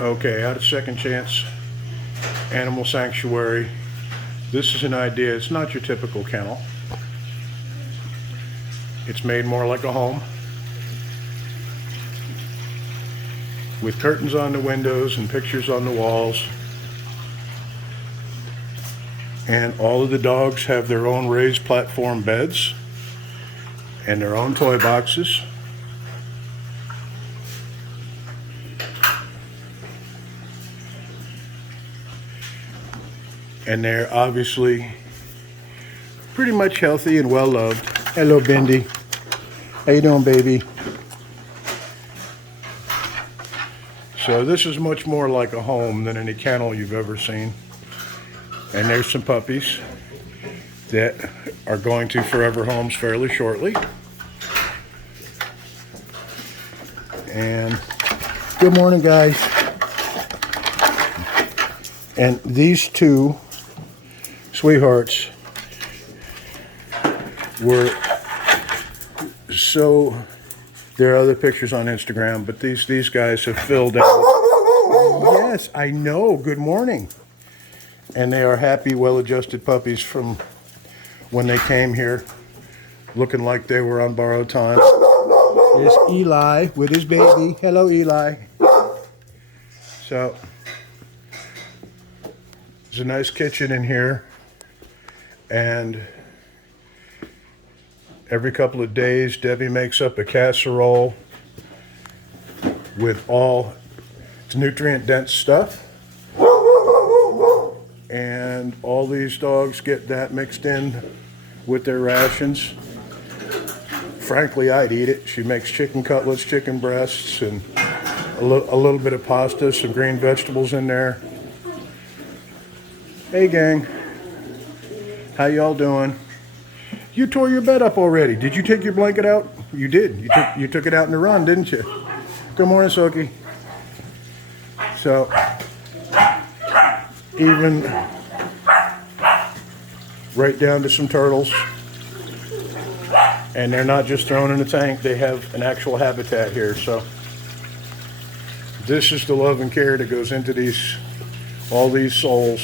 Okay, out of Second Chance Animal Sanctuary. This is an idea. It's not your typical kennel. It's made more like a home, with curtains on the windows and pictures on the walls. And all of the dogs have their own raised platform beds and their own toy boxes. And they're obviously pretty much healthy and well loved. Hello, Bendy. How you doing, baby? So this is much more like a home than any kennel you've ever seen. And there's some puppies that are going to forever homes fairly shortly. And good morning, guys. And these two sweethearts were so, there are other pictures on Instagram, but these guys have filled out. Yes, I know. Good morning. And they are happy, well-adjusted puppies from when they came here, looking like they were on borrowed time. There's Eli with his baby. Hello, Eli. So, there's a nice kitchen in here, and every couple of days, Debbie makes up a casserole with all its nutrient-dense stuff. And all these dogs get that mixed in with their rations. Frankly, I'd eat it. She makes chicken cutlets, chicken breasts, and a little bit of pasta, some green vegetables in there. Hey, gang. How y'all doing? You tore your bed up already. Did you take your blanket out? You did. You took it out in the run, didn't you? Good morning, Soki. So, even right down to some turtles. And they're not just thrown in a tank, they have an actual habitat here. So this is the love and care that goes into all these souls.